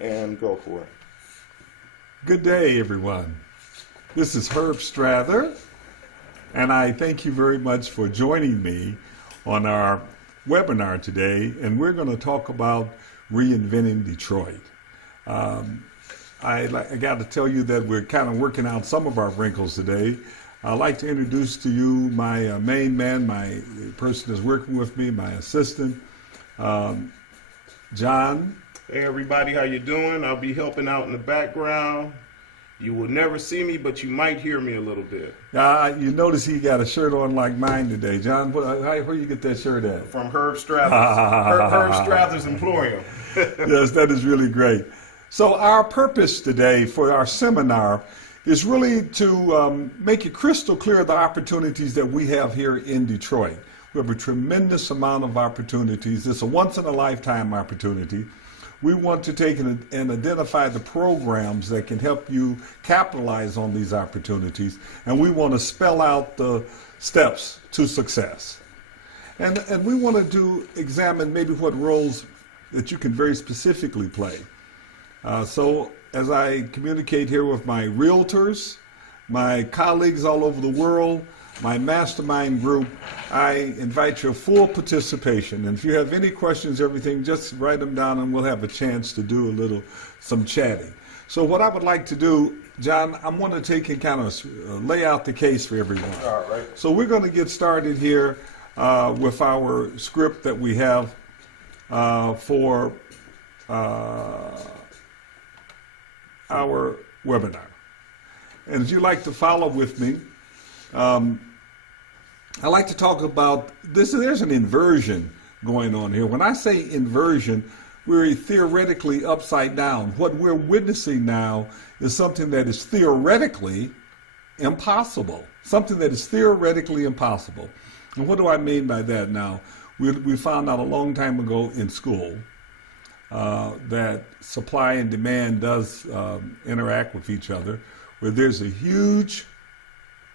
and go for it. Good day, everyone. This is Herbert Strather, and I thank you very much for joining me on our webinar today, and we're going to talk about reinventing Detroit. I got to tell you that we're kind of working out some of our wrinkles today. I'd like to introduce to you my main man, my person that's working with me, my assistant, John. Hey everybody, how you doing? I'll be helping out in the background. You will never see me, but you might hear me a little bit. You notice he got a shirt on like mine today. John, where you get that shirt at? From Herb Strather's. Herb Strather's employer. Yes, that is really great. So our purpose today for our seminar is really to make it crystal clear the opportunities that we have here in Detroit. We have a tremendous amount of opportunities. It's a once-in-a-lifetime opportunity. We want to take and identify the programs that can help you capitalize on these opportunities, and we want to spell out the steps to success. And we want to examine maybe what roles that you can very specifically play. So as I communicate here with my realtors, my colleagues all over the world, my mastermind group, I invite your full participation. And if you have any questions, everything, just write them down and we'll have a chance to do some chatting. So what I would like to do, John, I'm going to take and kind of lay out the case for everyone. All right. So we're going to get started here with our script that we have for our webinar. And if you'd like to follow with me, I like to talk about this. There's an inversion going on here. When I say inversion, we're theoretically upside down. What we're witnessing now is something that is theoretically impossible. Something that is theoretically impossible. And what do I mean by that now? We found out a long time ago in school that supply and demand does interact with each other, where there's a huge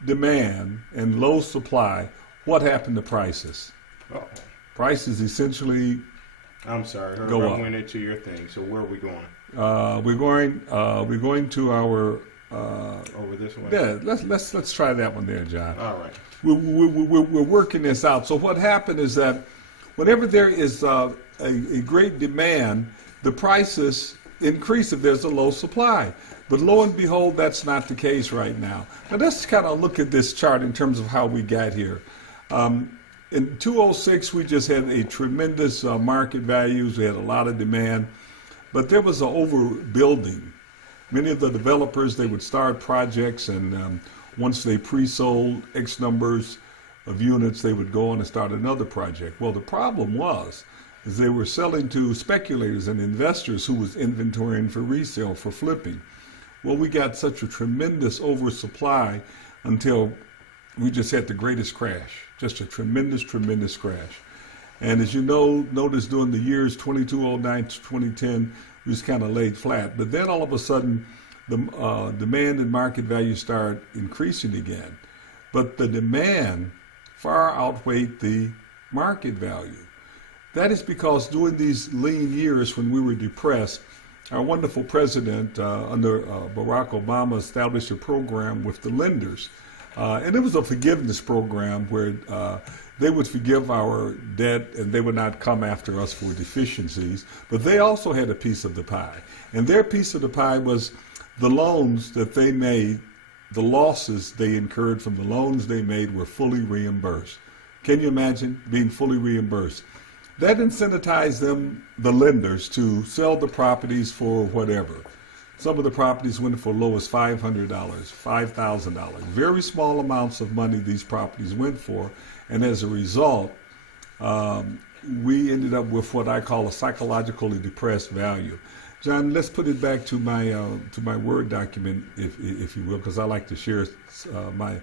demand and low supply. What happened to prices? Uh-oh. Prices essentially I'm sorry, Herbert, go up. I went into your thing. So where are we going? We're going to our Over this way? yeah. Let's try that one there, John. All right. We're working this out. So what happened is that whenever there is a great demand, the prices increase if there's a low supply. But lo and behold, that's not the case right now. Now let's kind of look at this chart in terms of how we got here. In 2006, we just had a tremendous market values. We had a lot of demand, but there was an overbuilding. Many of the developers, they would start projects, and once they pre-sold X numbers of units, they would go on and start another project. Well, the problem is they were selling to speculators and investors who was inventorying for resale, for flipping. Well, we got such a tremendous oversupply until we just had the greatest crash, just a tremendous crash. And as you notice during the years 2209 to 2010, we just kind of laid flat. But then all of a sudden, the demand and market value started increasing again. But the demand far outweighed the market value. That is because during these lean years when we were depressed, our wonderful president under Barack Obama established a program with the lenders. And it was a forgiveness program where they would forgive our debt and they would not come after us for deficiencies. But they also had a piece of the pie. And their piece of the pie was the loans that they made, the losses they incurred from the loans they made were fully reimbursed. Can you imagine being fully reimbursed? That incentivized them, the lenders, to sell the properties for whatever. Some of the properties went for as low as $500, $5,000. Very small amounts of money these properties went for, and as a result, we ended up with what I call a psychologically depressed value. John, let's put it back to my Word document, if you will, because I like to share my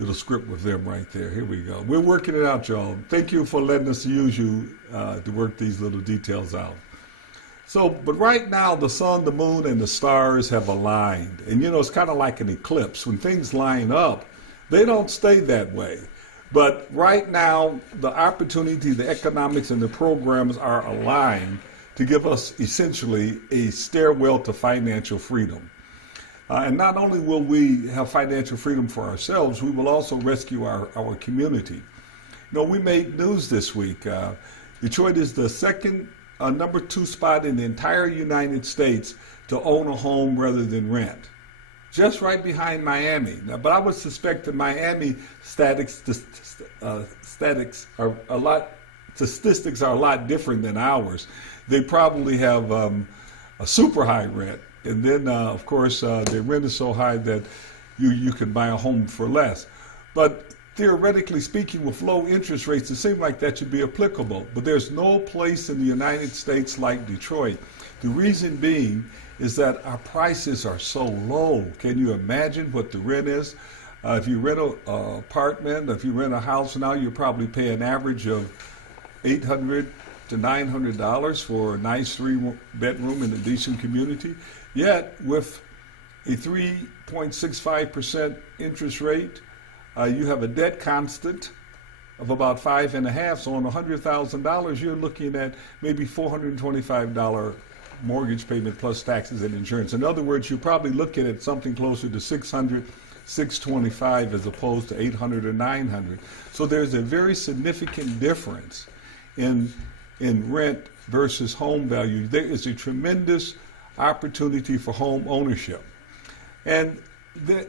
little script with them right there. Here we go. We're working it out, y'all. Thank you for letting us use you to work these little details out. So, but right now, the sun, the moon, and the stars have aligned. And you know, it's kind of like an eclipse. When things line up, they don't stay that way. But right now, the opportunity, the economics, and the programs are aligned to give us essentially a stairwell to financial freedom. And not only will we have financial freedom for ourselves, we will also rescue our community. You know, we made news this week. Detroit is the second, number 2 spot in the entire United States to own a home rather than rent. Just right behind Miami. Now, but I would suspect that Miami statistics are a lot different than ours. They probably have a super high rent. And then, of course, the rent is so high that you can buy a home for less. But theoretically speaking, with low interest rates, it seems like that should be applicable. But there's no place in the United States like Detroit. The reason being is that our prices are so low. Can you imagine what the rent is? If you rent an apartment, if you rent a house now, you probably pay an average of $800 to $900 for a nice 3-bedroom in a decent community. Yet, with a 3.65% interest rate, you have a debt constant of about 5.5. So on $100,000, you're looking at maybe $425 mortgage payment plus taxes and insurance. In other words, you're probably looking at something closer to $600, $625 as opposed to $800 or $900. So there's a very significant difference in rent versus home value. There is a tremendous opportunity for home ownership. And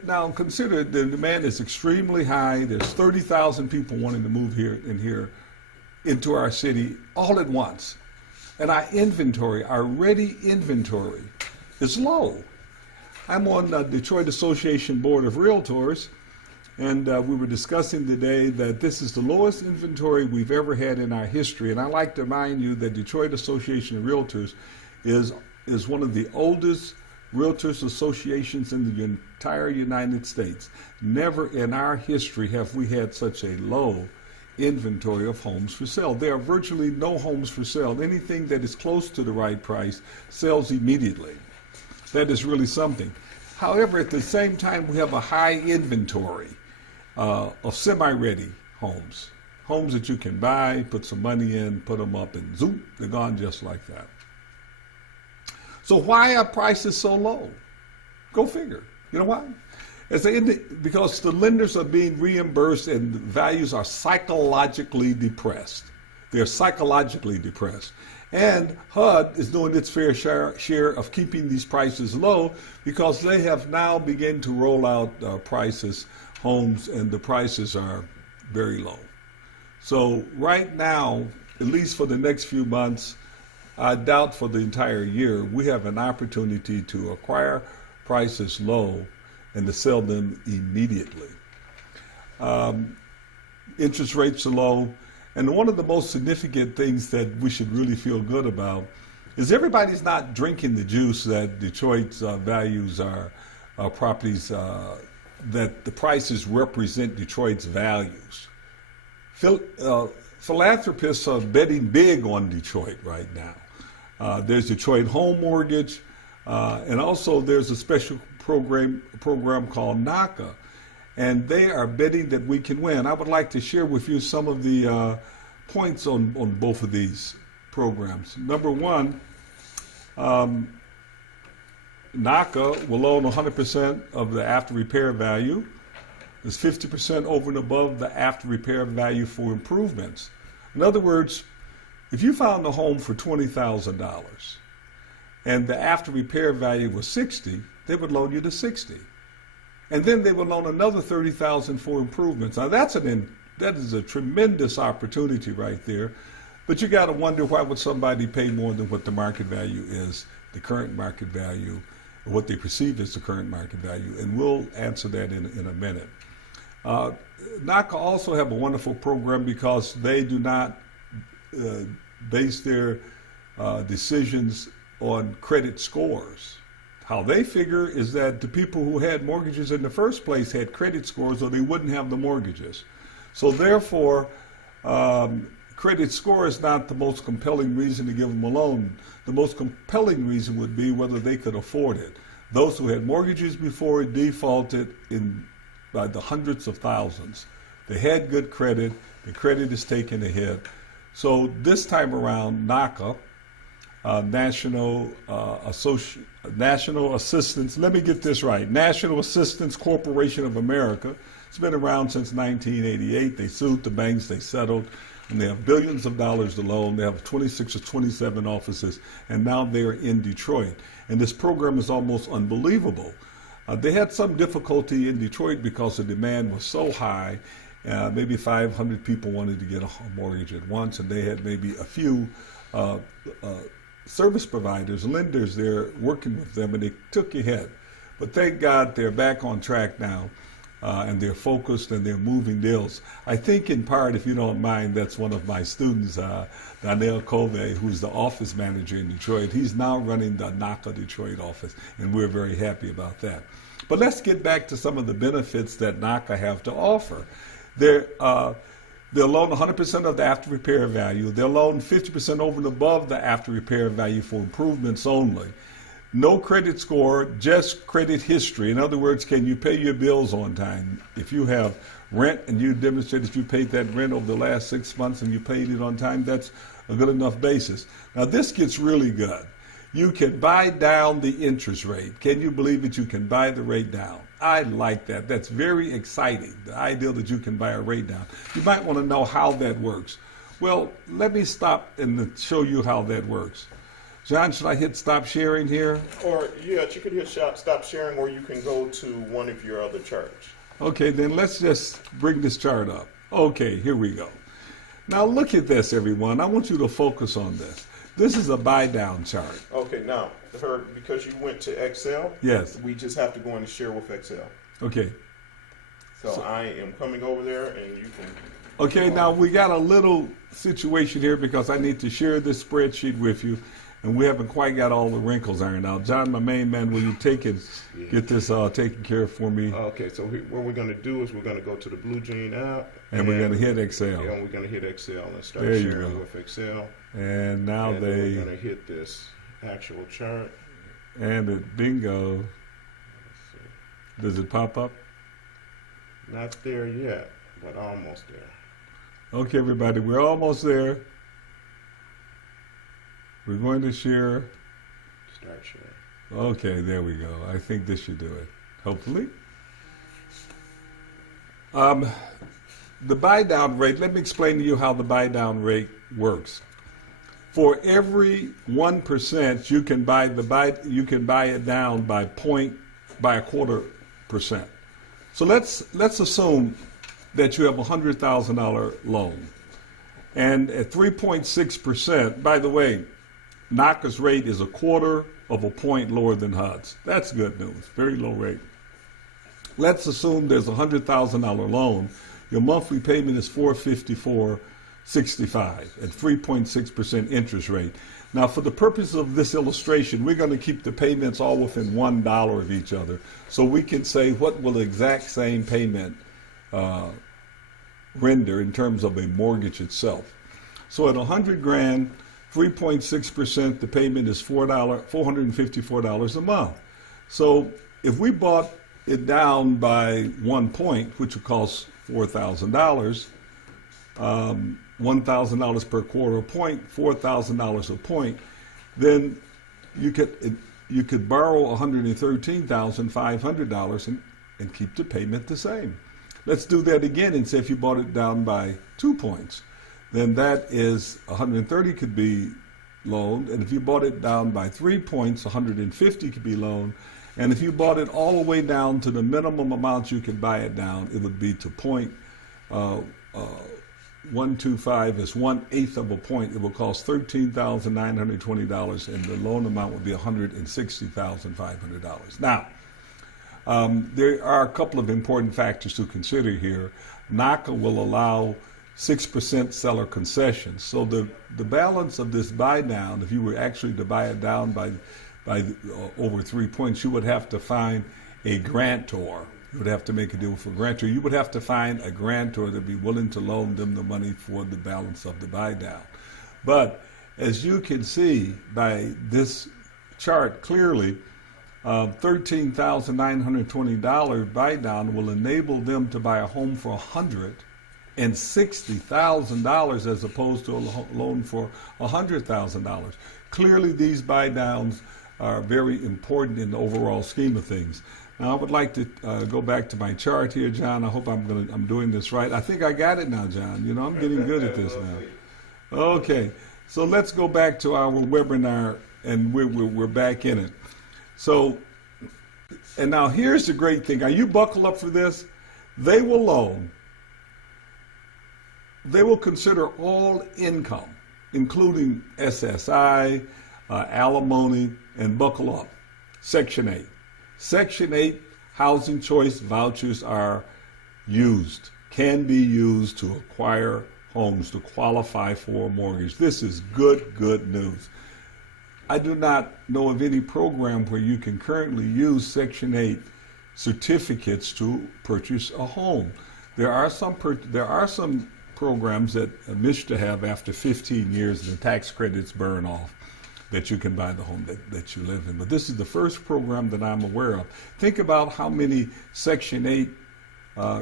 now consider the demand is extremely high. There's 30,000 people wanting to move here into our city all at once. And our ready inventory is low. I'm on the Detroit Association Board of Realtors, and we were discussing today that this is the lowest inventory we've ever had in our history. And I'd like to remind you that Detroit Association of Realtors is one of the oldest Realtors associations in the entire United States. Never in our history have we had such a low inventory of homes for sale. There are virtually no homes for sale. Anything that is close to the right price sells immediately. That is really something. However, at the same time, we have a high inventory of semi-ready homes. Homes that you can buy, put some money in, put them up, and zoom, they're gone just like that. So why are prices so low? Go figure. You know why? Because the lenders are being reimbursed and the values are psychologically depressed. They're psychologically depressed. And HUD is doing its fair share of keeping these prices low because they have now begun to roll out homes, and the prices are very low. So right now, at least for the next few months, I doubt for the entire year, we have an opportunity to acquire prices low and to sell them immediately. Interest rates are low, and one of the most significant things that we should really feel good about is everybody's not drinking the juice that Detroit's values are properties, that the prices represent Detroit's values. Philanthropists are betting big on Detroit right now. There's Detroit Home Mortgage, and also there's a special program called NACA, and they are betting that we can win. I would like to share with you some of the points on both of these programs. Number one, NACA will own 100% of the after repair value. There's 50% over and above the after repair value for improvements. In other words, if you found a home for $20,000 and the after repair value was $60,000, they would loan you the $60,000. And then they would loan another $30,000 for improvements. Now that is a tremendous opportunity right there. But you got to wonder, why would somebody pay more than what the market value is, the current market value, or what they perceive as the current market value? And we'll answer that in a minute. NACA also have a wonderful program because they do not base their decisions on credit scores. How they figure is that the people who had mortgages in the first place had credit scores, or they wouldn't have the mortgages. So therefore, credit score is not the most compelling reason to give them a loan. The most compelling reason would be whether they could afford it. Those who had mortgages before defaulted by the hundreds of thousands. They had good credit. The credit is taking a hit. So this time around, NACA National Assistance. Let me get this right. National Assistance Corporation of America. It's been around since 1988. They sued the banks. They settled. And they have billions of dollars to loan. They have 26 or 27 offices, and now they're in Detroit. And this program is almost unbelievable. They had some difficulty in Detroit because the demand was so high. Maybe 500 people wanted to get a mortgage at once, and they had maybe a few service providers, lenders there working with them, and they took a hit. But thank God they're back on track now. And they're focused and they're moving deals. I think in part, if you don't mind, that's one of my students, Daniel Covey, who's the office manager in Detroit. He's now running the NACA Detroit office, and we're very happy about that. But let's get back to some of the benefits that NACA have to offer. They'll loan 100% of the after repair value. They'll loan 50% over and above the after repair value for improvements only. No credit score, just credit history. In other words, can you pay your bills on time? If you have rent and you demonstrate that you paid that rent over the last 6 months and you paid it on time, that's a good enough basis. Now this gets really good. You can buy down the interest rate. Can you believe it? You can buy the rate down. I like that. That's very exciting, the idea that you can buy a rate down. You might want to know how that works. Well, let me stop and show you how that works. John, should I hit stop sharing here? Or, yeah, you could hit stop sharing, or you can go to one of your other charts. Okay, then let's just bring this chart up. Okay, here we go. Now look at this, everyone. I want you to focus on this. This is a buy down chart. Okay, now, Herb, because you went to Excel, yes, we just have to go in and share with Excel. Okay. So I am coming over there, and you can... Okay, now we got a little situation here because I need to share this spreadsheet with you. And we haven't quite got all the wrinkles ironed out. John, my main man, will you take it, get this taken care of for me? Okay, so what we're going to do is we're going to go to the Blue Jean app. And we're going to hit Excel. Yeah, we're going to hit Excel and start There you sharing go. with Excel. And now and we're going to hit this actual chart. And it, bingo. Does it pop up? Not there yet, but almost there. Okay, everybody, we're almost there. We're going to share. Start sharing. Okay, there we go. I think this should do it. Hopefully. The buy down rate, let me explain to you how the buy down rate works. For every 1%, you can buy it down by a quarter percent. So let's assume that you have a $100,000 loan. And at 3.6%, by the way, NACA's rate is a quarter of a point lower than HUD's. That's good news, very low rate. Let's assume there's a $100,000 loan. Your monthly payment is $454.65 at 3.6% interest rate. Now, for the purpose of this illustration, we're going to keep the payments all within $1 of each other, so we can say what will the exact same payment render in terms of a mortgage itself. So at $100,000, 3.6%, the payment is $454 a month. So if we bought it down by 1 point, which would cost $4,000, $1,000 per quarter point, $4,000 a point, then you could borrow $113,500 and keep the payment the same. Let's do that again and say if you bought it down by 2 points, then that is 130 could be loaned, and if you bought it down by 3 points, 150 could be loaned, and if you bought it all the way down to the minimum amount you could buy it down, it would be to 0.125 is 1/8 of a point. It will cost $13,920, and the loan amount would be $160,500. Now, there are a couple of important factors to consider here. NACA will allow 6% seller concessions. So the balance of this buy down, if you were actually to buy it down by over 3 points, you would have to find a grantor. You would have to make a deal for a grantor. You would have to find a grantor that would be willing to loan them the money for the balance of the buy down. But as you can see by this chart clearly, $13,920 buy down will enable them to buy a home for $100,000 $160,000 as opposed to a loan for $100,000. Clearly, these buy downs are very important in the overall scheme of things. Now, I would like to go back to my chart here, John. I hope I'm doing this right. I think I got it now, John. You know, I'm getting good at this now. Okay, so let's go back to our webinar, and we're back in it. So, and now here's the great thing. Are you buckle up for this? They will consider all income, including SSI, alimony, and buckle up, Section 8. Section 8 housing choice vouchers can be used to acquire homes to qualify for a mortgage. This is good news. I do not know of any program where you can currently use Section 8 certificates to purchase a home. There are some programs that wish to have after 15 years the tax credits burn off that you can buy the home that you live in. But this is the first program that I'm aware of. Think about how many Section 8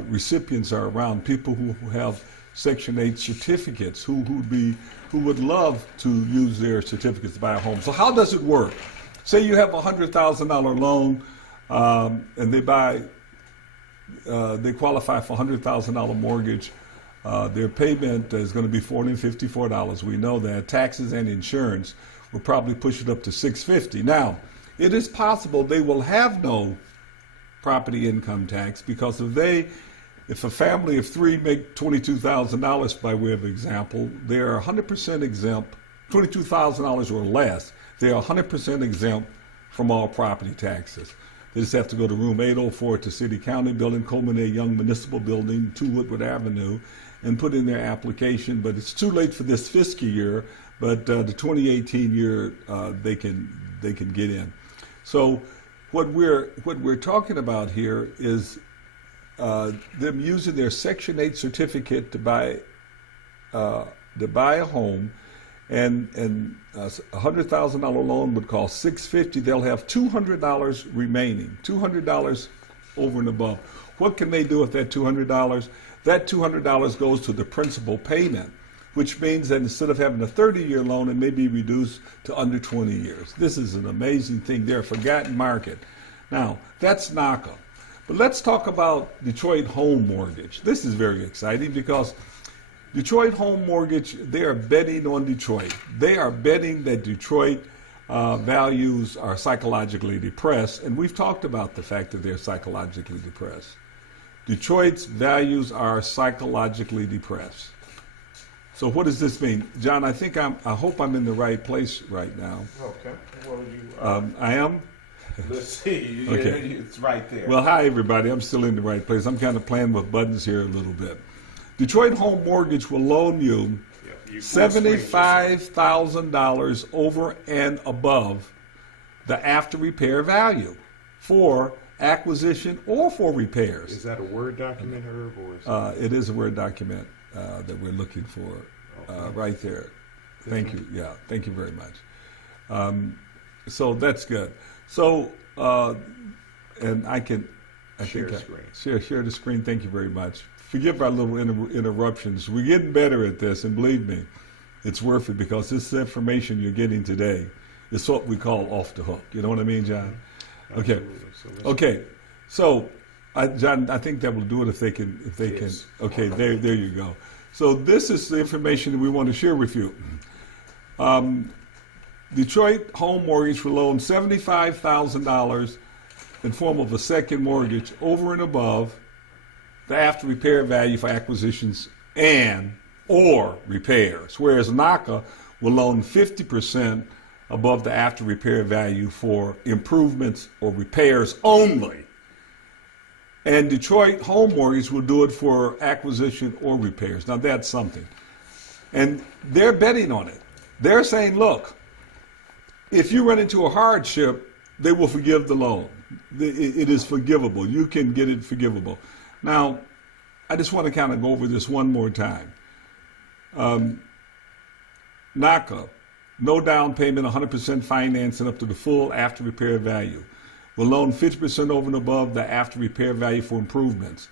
recipients are around, people who have Section 8 certificates, who would love to use their certificates to buy a home. So how does it work? Say you have a $100,000 loan, and they qualify for a $100,000 mortgage. Their payment is going to be $454. We know that. Taxes and insurance will probably push it up to $650. Now, it is possible they will have no property income tax, because if a family of three make $22,000 by way of example, they are 100% exempt, $22,000 or less, they are 100% exempt from all property taxes. They just have to go to room 804 at the City County Building, Coleman A. Young Municipal Building, 2 Woodward Avenue, and put in their application. But it's too late for this fiscal year, but the 2018 year they can get in. So what we're talking about here is them using their Section 8 certificate to buy a home, and a $100,000 loan would cost $650. They'll have $200 remaining, $200 over and above. What can they do with that $200? That $200 goes to the principal payment, which means that instead of having a 30-year loan, it may be reduced to under 20 years. This is an amazing thing. They're a forgotten market. Now, that's NACA. But let's talk about Detroit Home Mortgage. This is very exciting because Detroit Home Mortgage, they are betting on Detroit. They are betting that Detroit values are psychologically depressed, and we've talked about the fact that they're psychologically depressed. Detroit's values are psychologically depressed. So what does this mean? John, I hope I'm in the right place right now. Okay. Well, I am? Let's see. Okay. It's right there. Well, hi, everybody. I'm still in the right place. I'm kind of playing with buttons here a little bit. Detroit Home Mortgage will loan you $75,000 over and above the after repair value for acquisition or for repairs. Is that a Word document, Herb, or is it is a Word document that we're looking for right there. Thank you. Yeah, thank you very much. So that's good. So, and I share the screen. Thank you very much. Forgive our little interruptions. We're getting better at this, and believe me, it's worth it, because this information you're getting today is what we call off the hook. You know what I mean, John? Okay. Okay. So, John, I think that will do it if they can. Okay. There you go. So this is the information that we want to share with you. Detroit Home Mortgage will loan $75,000 in form of a second mortgage over and above the after repair value for acquisitions or repairs, whereas NACA will loan 50% above the after repair value for improvements or repairs only. And Detroit Home Mortgage will do it for acquisition or repairs. Now that's something. And they're betting on it. They're saying, look, if you run into a hardship, they will forgive the loan. It is forgivable. You can get it forgivable. Now, I just want to kind of go over this one more time. NACA, no down payment, 100% financing up to the full after repair value. Will loan 50% over and above the after repair value for improvements.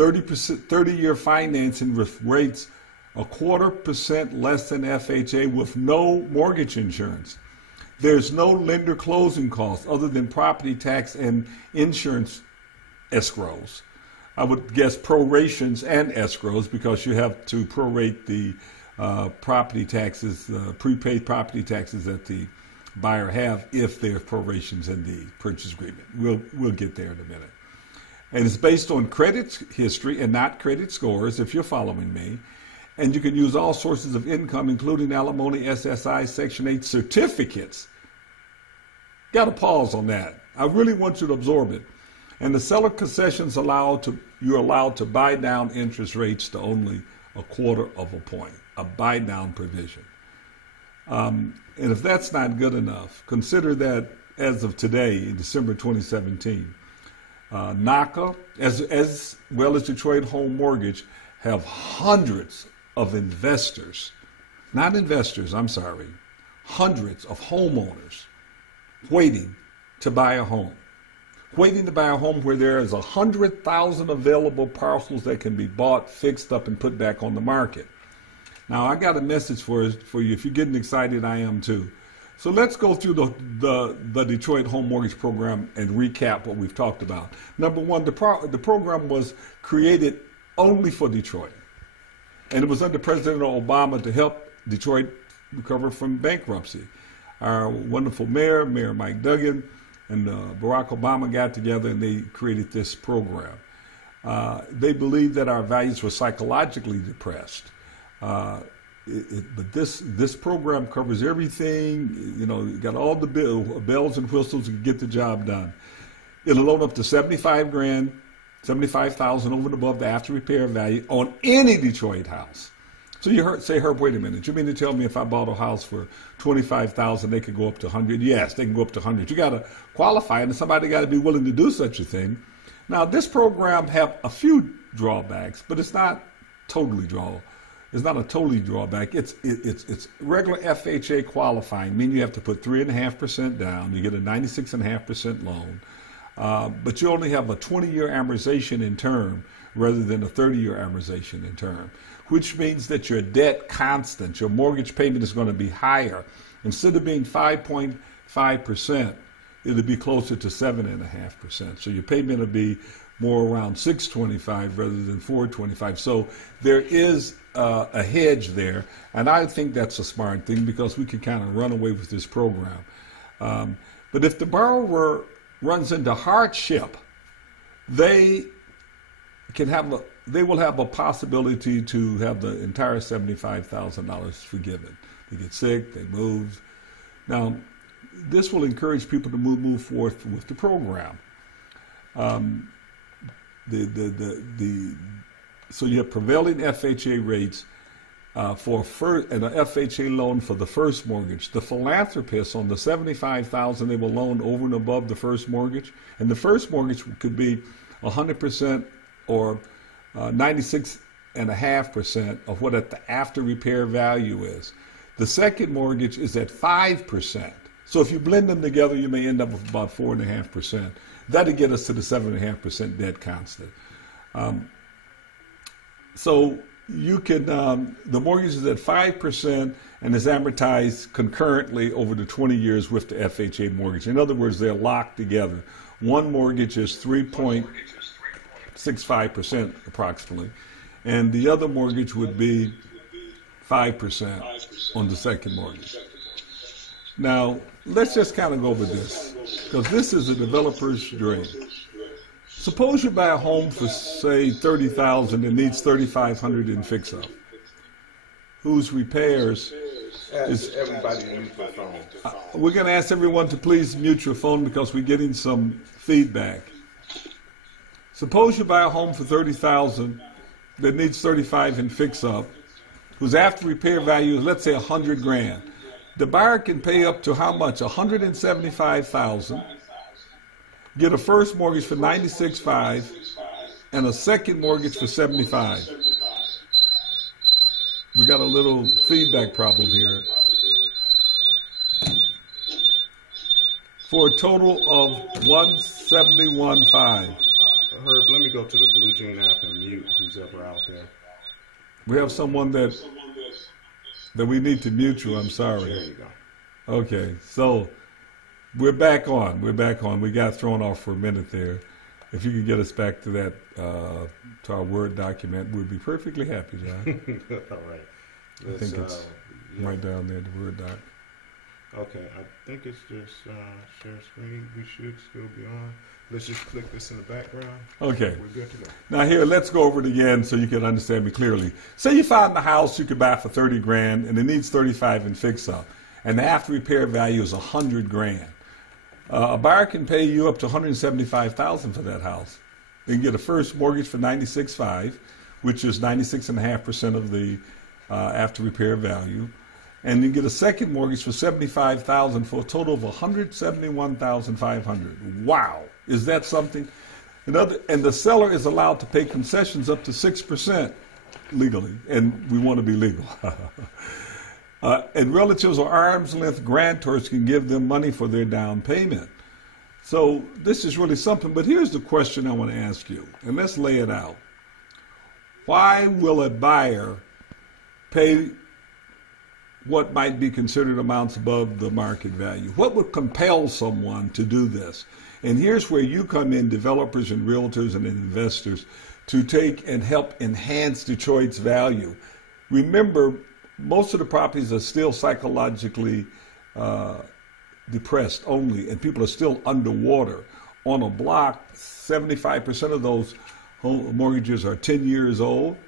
30-year financing with rates 0.25% less than FHA with no mortgage insurance. There's no lender closing costs other than property tax and insurance escrows. I would guess prorations and escrows because you have to prorate the property taxes, prepaid property taxes that the buyer have if there are prorations in the purchase agreement. We'll get there in a minute. And it's based on credit history and not credit scores, if you're following me. And you can use all sources of income, including alimony, SSI, Section 8 certificates. Got to pause on that. I really want you to absorb it. And the seller concessions you're allowed to buy down interest rates to only 0.25 point, a buy down provision. And if that's not good enough, consider that as of today, in December 2017, NACA, as well as Detroit Home Mortgage, have hundreds of investors, not investors, I'm sorry, hundreds of homeowners waiting to buy a home. Waiting to buy a home where there is 100,000 available parcels that can be bought, fixed up, and put back on the market. Now, I got a message for you. If you're getting excited, I am too. So let's go through the Detroit Home Mortgage Program and recap what we've talked about. Number one, the program was created only for Detroit. And it was under President Obama to help Detroit recover from bankruptcy. Our wonderful mayor, Mayor Mike Duggan, and Barack Obama got together and they created this program. They believed that our values were psychologically depressed. But this program covers everything, you know, got all the bells and whistles to get the job done. It'll loan up to $75,000 over and above the after repair value on any Detroit house. So you say, Herb, wait a minute. You mean to tell me if I bought a house for $25,000, they could go up to $100,000? Yes, they can go up to $100,000. You got to qualify, and somebody got to be willing to do such a thing. Now, this program have a few drawbacks, but it's not totally It's not a totally drawback. It's regular FHA qualifying, meaning you have to put 3.5% down. You get a 96.5% loan, but you only have a 20-year amortization in term rather than a 30-year amortization in term, which means that your debt constant, your mortgage payment is going to be higher. Instead of being 5.5%, it'll be closer to 7.5%. So your payment will be more around 625 rather than 425. So there is a hedge there, and I think that's a smart thing because we can kind of run away with this program. But if the borrower runs into hardship, they will have a possibility to have the entire $75,000 forgiven. They get sick, they move. Now, this will encourage people to move forward with the program. So you have prevailing FHA rates and an FHA loan for the first mortgage. The philanthropists on the $75,000 they will loan over and above the first mortgage, and the first mortgage could be 100% or 96.5% of what the after repair value is. The second mortgage is at 5%. So if you blend them together, you may end up with about 4.5%. That'll get us to the 7.5% debt constant. So you can, the mortgage is at 5% and is amortized concurrently over the 20 years with the FHA mortgage. In other words, they're locked together. One mortgage is 3.65% approximately, and the other mortgage would be 5% on the second mortgage. Now, let's just kind of go over this, because this is a developer's dream. Suppose you buy a home for, say, $30,000 and needs $3,500 in fix-up, whose repairs is... Everybody mute their phone. We're going to ask everyone to please mute your phone because we're getting some feedback. Suppose you buy a home for $30,000 that needs $35,000 in fix-up, whose after repair value is, let's say, $100,000. The buyer can pay up to how much? $175,000. Get a first mortgage for $96,500 and a second mortgage for $75,000. We got a little feedback problem here. For a total of $171,500. Herb, let me go to the Blue Jean app and mute who's ever out there. We have someone that we need to mute you. I'm There sorry. you go. Okay, so we're back on. We're back on. We got thrown off for a minute there. If you could get us back to that, to our Word document, we'd be perfectly happy, John. All right. I think it's right down there, the Word doc. Okay, I think it's just share screen. We should still be on. Let's just click this in the background. Okay. We're good to go. Now here, let's go over it again so you can understand me clearly. Say you found the house you could buy for 30 grand and it needs 35 in fix up, and the after repair value is 100 grand. A buyer can pay you up to 175,000 for that house. They can get a first mortgage for 96.5, which is 96.5% of the after repair value, and you get a second mortgage for 75,000 for a total of 171,500. Wow, is that something? And the seller is allowed to pay concessions up to 6% legally, and we want to be legal. And relatives or arm's length grantors can give them money for their down payment. So this is really something, but here's the question I want to ask you, and let's lay it out. Why will a buyer pay what might be considered amounts above the market value? What would compel someone to do this? And here's where you come in, developers and realtors and investors, to take and help enhance Detroit's value. Remember, most of the properties are still psychologically depressed only, and people are still underwater. On a block, 75% of those home mortgages are 10 years old.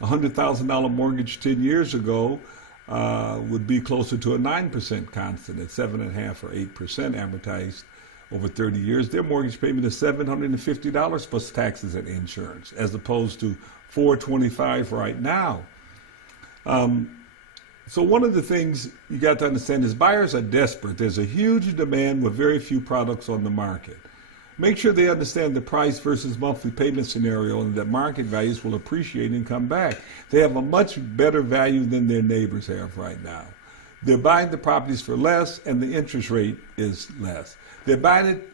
A $100,000 mortgage 10 years ago would be closer to a 9% constant at 7.5 or 8% amortized over 30 years. Their mortgage payment is $750 plus taxes and insurance, as opposed to $425 right now. So one of the things you got to understand is buyers are desperate. There's a huge demand with very few products on the market. Make sure they understand the price versus monthly payment scenario and that market values will appreciate and come back. They have a much better value than their neighbors have right now. They're buying the properties for less and the interest rate is less. They're buying it,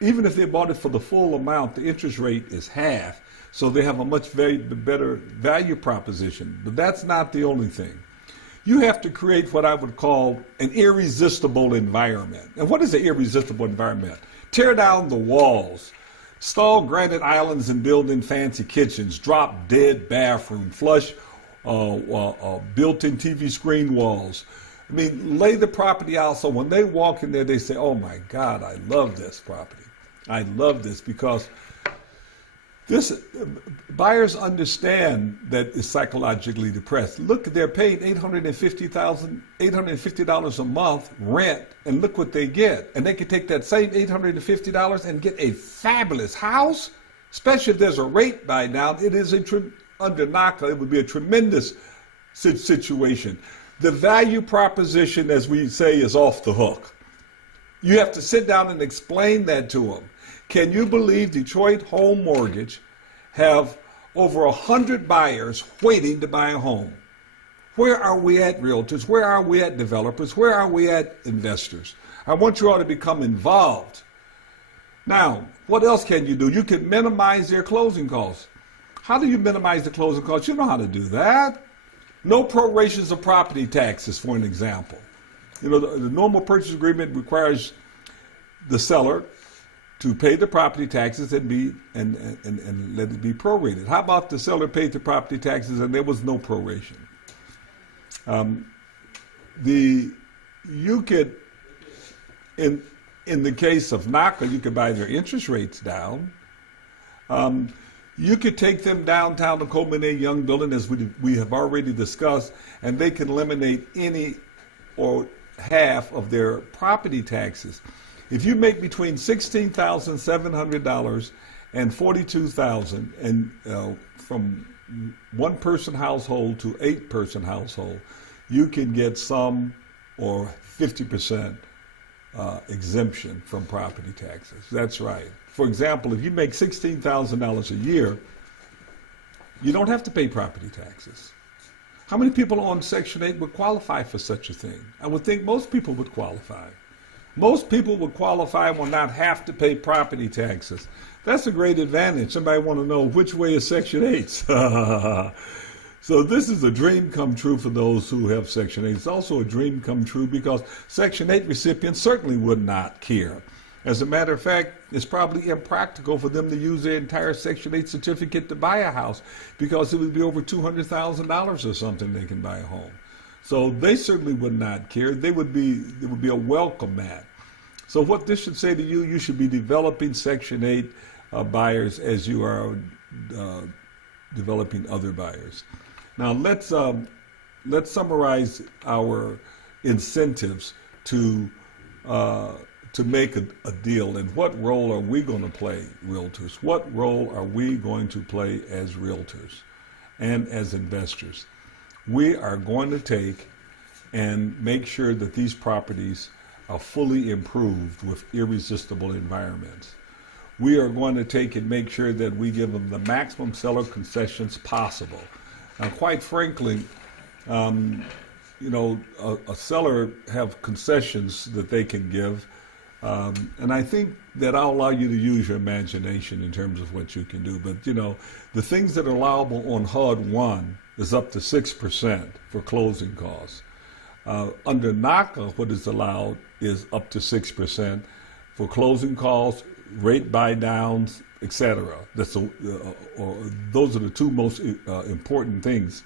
even if they bought it for the full amount, the interest rate is half. So they have a much better value proposition. But that's not the only thing. You have to create what I would call an irresistible environment. And what is an irresistible environment? Tear down the walls, install granite islands and build in fancy kitchens, drop dead bathroom, flush built-in TV screen walls. I mean, lay the property out so when they walk in there, they say, oh my God, I love this property. I love this because buyers understand that it's psychologically depressed. Look, they're paying $850 a month rent, and look what they get. And they can take that same $850 and get a fabulous house, especially if there's a rate buy down. It is under NACA, it would be a tremendous situation. The value proposition, as we say, is off the hook. You have to sit down and explain that to them. Can you believe Detroit Home Mortgage have over 100 buyers waiting to buy a home? Where are we at, realtors? Where are we at, developers? Where are we at, investors? I want you all to become involved. Now, what else can you do? You can minimize their closing costs. How do you minimize the closing costs? You know how to do that. No prorations of property taxes, for an example. You know, the normal purchase agreement requires the seller to pay the property taxes and let it be prorated. How about the seller paid the property taxes and there was no proration? You could, in the case of NACA, you could buy their interest rates down. You could take them downtown to Coleman Young Building, as we have already discussed, and they can eliminate any or half of their property taxes. If you make between $16,700 and $42,000, and from one-person household to eight-person household, you can get some or 50% exemption from property taxes. That's right. For example, if you make $16,000 a year, you don't have to pay property taxes. How many people on Section 8 would qualify for such a thing? I would think most people would qualify. Most people would qualify and will not have to pay property taxes. That's a great advantage. Somebody want to know which way is Section 8? So this is a dream come true for those who have Section 8. It's also a dream come true because Section 8 recipients certainly would not care. As a matter of fact, it's probably impractical for them to use their entire Section 8 certificate to buy a house because it would be over $200,000 or something they can buy a home. So they certainly would not care. It would be a welcome mat. So what this should say to you, you should be developing Section 8 buyers as you are developing other buyers. Now let's summarize our incentives to make a deal, and what role are we going to play, realtors? What role are we going to play as realtors and as investors? We are going to take and make sure that these properties are fully improved with irresistible environments. We are going to take and make sure that we give them the maximum seller concessions possible. Now, quite frankly, a seller have concessions that they can give, and I think that I'll allow you to use your imagination in terms of what you can do. But the things that are allowable on HUD 1 is up to 6% for closing costs. Under NACA, what is allowed is up to 6% for closing costs, rate buy downs, etc. Those are the two most important things.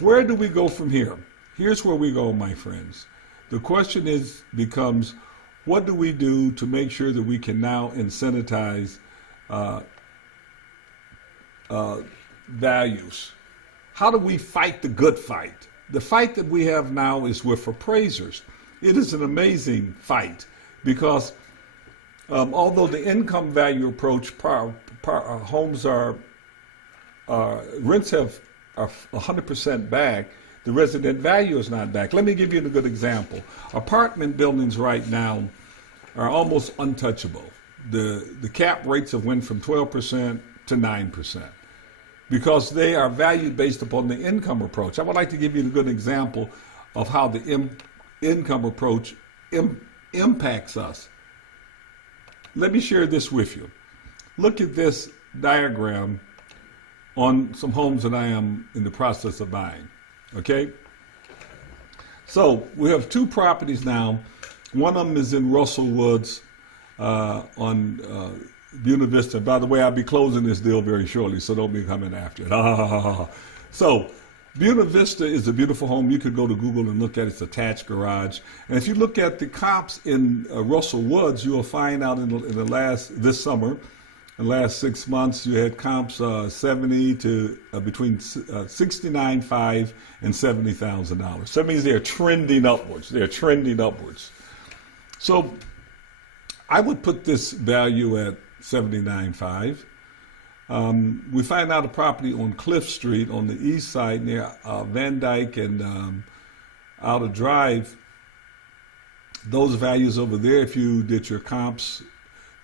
Where do we go from here? Here's where we go, my friends. The question becomes, what do we do to make sure that we can now incentivize values? How do we fight the good fight? The fight that we have now is with appraisers. It is an amazing fight because although the income value approach, homes are rents are 100% back, the resident value is not back. Let me give you a good example. Apartment buildings right now are almost untouchable. The cap rates have went from 12% to 9% because they are valued based upon the income approach. I would like to give you a good example of how the income approach impacts us. Let me share this with you. Look at this diagram on some homes that I am in the process of buying. Okay? So we have two properties now. One of them is in Russell Woods on Buena Vista. By the way, I'll be closing this deal very shortly, so don't be coming after it. So Buena Vista is a beautiful home. You could go to Google and look at its attached garage. And if you look at the comps in Russell Woods, you will find out this summer, in the last 6 months, you had comps 70 to between $69,500 and $70,000. So that means they're trending upwards. They're trending upwards. So I would put this value at $79,500. We find out a property on Cliff Street on the east side near Van Dyke and Outer Drive. Those values over there, if you did your comps,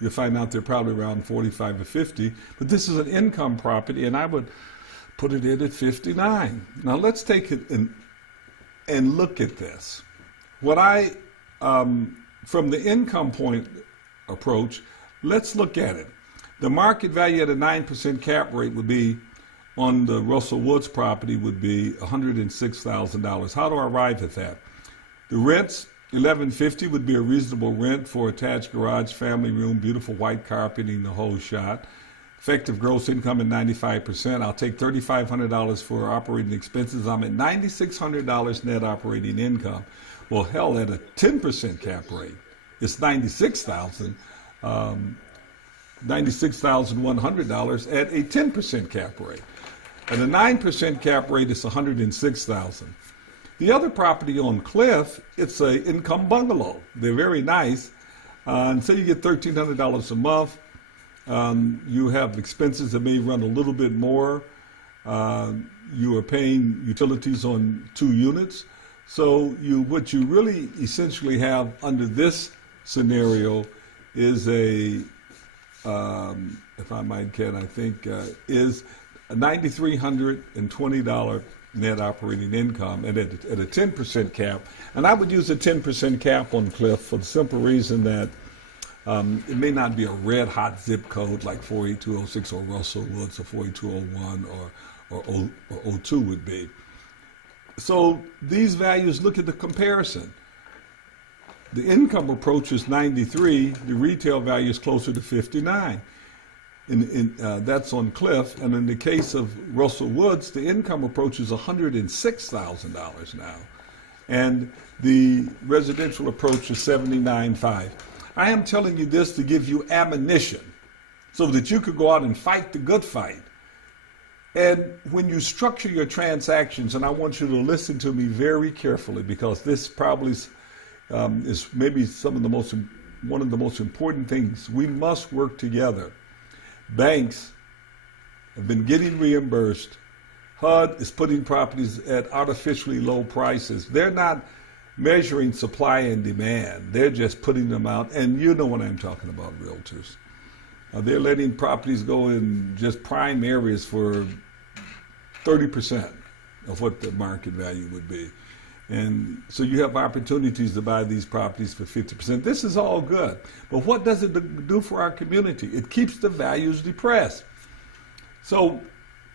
you'll find out they're probably around 45 or 50. But this is an income property, and I would put it in at 59. Now let's take it and look at this. What from the income point approach, let's look at it. The market value at a 9% cap rate would be, on the Russell Woods property, would be $106,000. How do I arrive at that? The rents, $1,150 would be a reasonable rent for attached garage, family room, beautiful white carpeting, the whole shot. Effective gross income at 95%. I'll take $3,500 for operating expenses. I'm at $9,600 net operating income. Well, hell, at a 10% cap rate, it's $96,100 at a 10% cap rate. At a 9% cap rate, it's $106,000. The other property on Cliff, it's an income bungalow. They're very nice. And so you get $1,300 a month. You have expenses that may run a little bit more. You are paying utilities on 2 units. So what you really essentially have under this scenario is if I might, Ken, I think is a $9,320 net operating income at a 10% cap. And I would use a 10% cap on Cliff for the simple reason that it may not be a red hot zip code like 48206 or Russell Woods or 48201 or 02 would be. So these values, look at the comparison. The income approach is 93, the retail value is closer to 59. That's on Cliff, and in the case of Russell Woods, the income approach is $106,000 now, and the residential approach is 79.5. I am telling you this to give you ammunition so that you could go out and fight the good fight. And when you structure your transactions, and I want you to listen to me very carefully because this probably is maybe one of the most important things. We must work together. Banks have been getting reimbursed. HUD is putting properties at artificially low prices. They're not measuring supply and demand. They're just putting them out. And you know what I'm talking about, realtors. They're letting properties go in just prime areas for 30% of what the market value would be. And so you have opportunities to buy these properties for 50%. This is all good. But what does it do for our community? It keeps the values depressed. So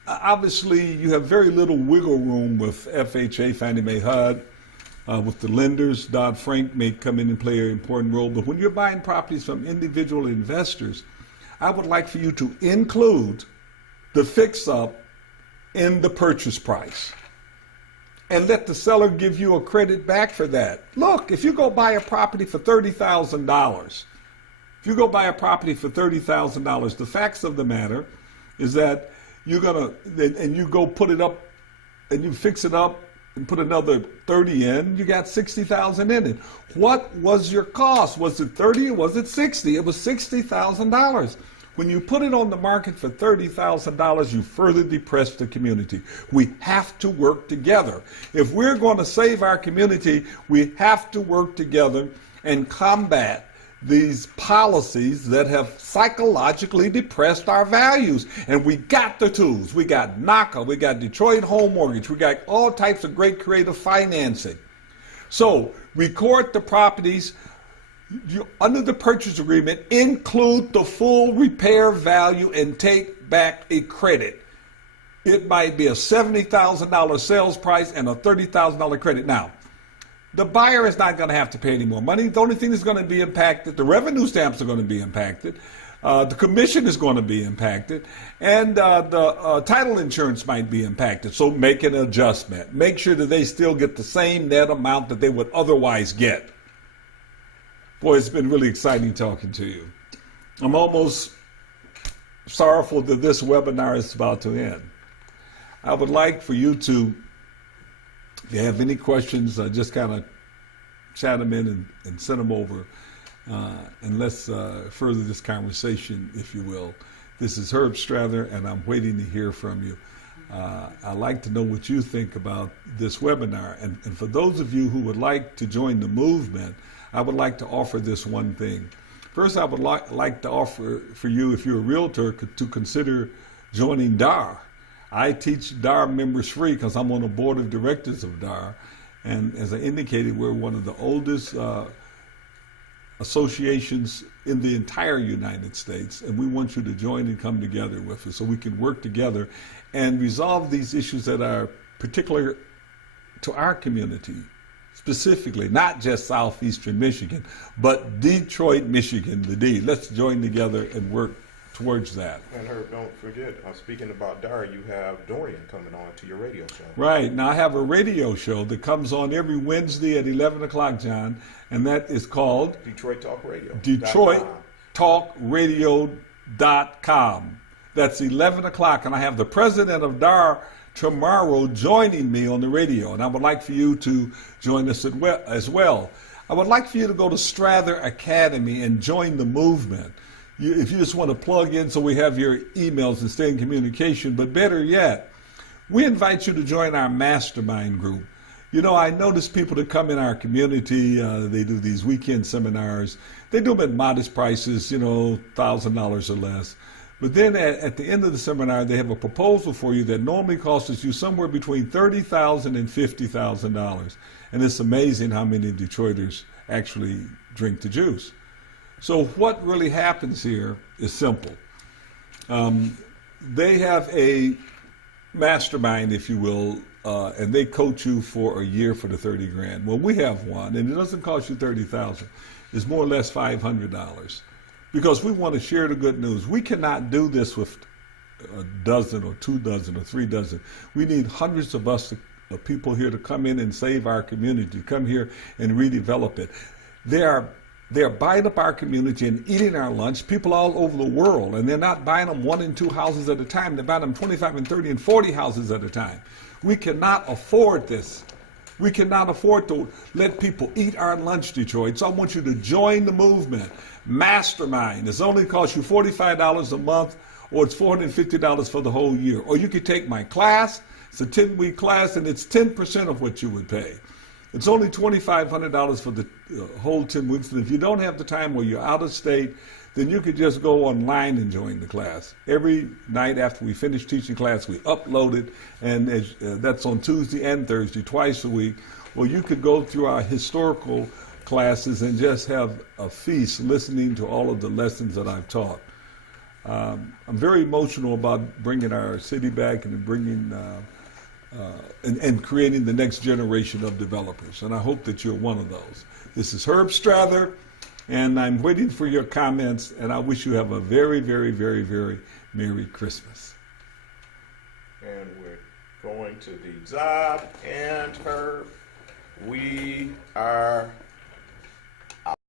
obviously you have very little wiggle room with FHA, Fannie Mae, HUD. With the lenders, Dodd-Frank may come in and play an important role. But when you're buying properties from individual investors, I would like for you to include the fix-up in the purchase price and let the seller give you a credit back for that. Look, if you go buy a property for $30,000, the facts of the matter is that you're gonna, and you go put it up and you fix it up and put another 30 in, you got 60,000 in it. What was your cost? Was it 30 or was it 60? It was $60,000. When you put it on the market for $30,000, you further depress the community. We have to work together. If we're going to save our community, we have to work together and combat these policies that have psychologically depressed our values. And we got the tools. We got NACA, we got Detroit Home Mortgage, we got all types of great creative financing. So record the properties. Under the purchase agreement, include the full repair value and take back a credit. It might be a $70,000 sales price and a $30,000 credit. Now, the buyer is not going to have to pay any more money. The only thing that's going to be impacted, the revenue stamps are going to be impacted, the commission is going to be impacted, and the title insurance might be impacted. So make an adjustment. Make sure that they still get the same net amount that they would otherwise get. Boy, it's been really exciting talking to you. I'm almost sorrowful that this webinar is about to end. I would like for you to, if you have any questions, just kind of chat them in and send them over. And let's further this conversation, if you will. This is Herb Strather, and I'm waiting to hear from you. I'd like to know what you think about this webinar. And for those of you who would like to join the movement, I would like to offer this one thing. First, I would like to offer for you, if you're a realtor, to consider joining DAR. I teach DAR members free because I'm on the board of directors of DAR. And as I indicated, we're one of the oldest associations in the entire United States. And we want you to join and come together with us so we can work together and resolve these issues that are particular to our community. Specifically, not just southeastern Michigan, but Detroit, Michigan, the D. Let's join together and work towards that. And Herb, don't forget, speaking about DAR, you have Dorian coming on to your radio show. Right. Now I have a radio show that comes on every Wednesday at 11 o'clock, John, and that is called Detroit Talk Radio. DetroitTalkRadio.com. That's 11 o'clock, and I have the president of DAR tomorrow joining me on the radio, and I would like for you to join us as well. I would like for you to go to Strather Academy and join the movement. If you just want to plug in so we have your emails and stay in communication, but better yet, we invite you to join our mastermind group. You know, I notice people that come in our community, they do these weekend seminars. They do them at modest prices, $1,000 or less. But then at the end of the seminar, they have a proposal for you that normally costs you somewhere between $30,000 and $50,000. And it's amazing how many Detroiters actually drink the juice. So what really happens here is simple. They have a mastermind, if you will, and they coach you for a year for the 30 grand. Well, we have one, and it doesn't cost you $30,000. It's more or less $500. Because we want to share the good news. We cannot do this with a dozen or 2 dozen or 3 dozen. We need hundreds of people here to come in and save our community, come here and redevelop it. They are buying up our community and eating our lunch, people all over the world, and they're not buying them 1 and 2 houses at a time. They're buying them 25 and 30 and 40 houses at a time. We cannot afford this. We cannot afford to let people eat our lunch, Detroit. So I want you to join the movement. Mastermind. It's only cost you $45 a month, or it's $450 for the whole year. Or you could take my class. It's a 10-week class, and it's 10% of what you would pay. It's only $2,500 for the whole 10 weeks. And if you don't have the time or you're out of state, then you could just go online and join the class. Every night after we finish teaching class, we upload it, and that's on Tuesday and Thursday, twice a week. Or you could go through our historical classes and just have a feast listening to all of the lessons that I've taught. I'm very emotional about bringing our city back and bringing and creating the next generation of developers. And I hope that you're one of those. This is Herb Strather, and I'm waiting for your comments, and I wish you have a very, very, very, very Merry Christmas. And we're going to the job, and Herb, we are